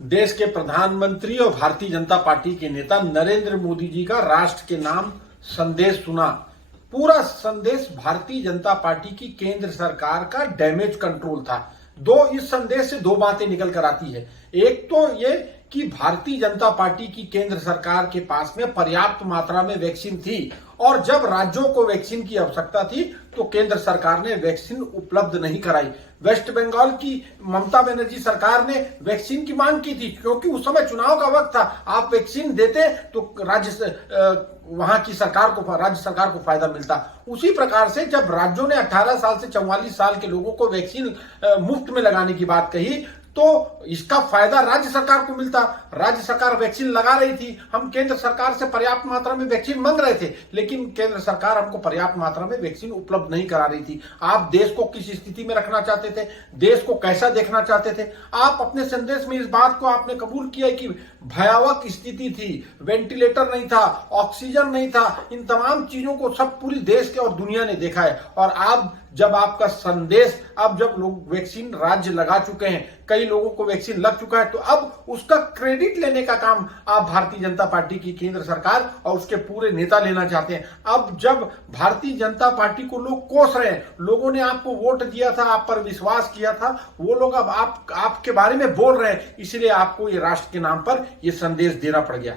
देश के प्रधानमंत्री और भारतीय जनता पार्टी के नेता नरेंद्र मोदी जी का राष्ट्र के नाम संदेश सुना। पूरा संदेश भारतीय जनता पार्टी की केंद्र सरकार का डैमेज कंट्रोल था। इस संदेश से दो बातें निकल कर आती है। एक तो ये कि भारतीय जनता पार्टी की केंद्र सरकार के पास में पर्याप्त मात्रा में वैक्सीन थी और जब राज्यों को वैक्सीन की आवश्यकता थी तो केंद्र सरकार ने वैक्सीन उपलब्ध नहीं कराई। वेस्ट बंगाल की ममता बनर्जी सरकार ने वैक्सीन की मांग की थी क्योंकि उस समय चुनाव का वक्त था। आप वैक्सीन देते तो वहां की राज्य सरकार को फायदा मिलता। उसी प्रकार से जब राज्यों ने 18 साल से 44 साल के लोगों को वैक्सीन मुफ्त में लगाने की बात कही तो इसका फायदा राज्य सरकार को मिलता। राज्य सरकार वैक्सीन लगा रही थी, हम केंद्र सरकार से पर्याप्त मात्रा में वैक्सीन मांग रहे थे, लेकिन केंद्र सरकार हमको पर्याप्त मात्रा में वैक्सीन उपलब्ध नहीं करा रही थी। आप देश को किस स्थिति में रखना चाहते थे, देश को कैसा देखना चाहते थे? आप अपने संदेश में इस बात को आपने कबूल किया कि भयावह स्थिति थी, वेंटिलेटर नहीं था, ऑक्सीजन नहीं था, इन तमाम चीजों को सब पूरी देश के और दुनिया ने देखा है। और आप जब आपका संदेश, अब जब लोग वैक्सीन राज्य लगा चुके हैं, कई लोगों को वैक्सीन लग चुका है, तो अब उसका क्रेडिट लेने का काम आप भारतीय जनता पार्टी की केंद्र सरकार और उसके पूरे नेता लेना चाहते हैं। अब जब भारतीय जनता पार्टी को लोग कोस रहे हैं, लोगों ने आपको वोट दिया था, आप पर विश्वास किया था, वो लोग अब आपके बारे में बोल रहे हैं, इसलिए आपको ये राष्ट्र के नाम पर ये संदेश देना पड़ गया।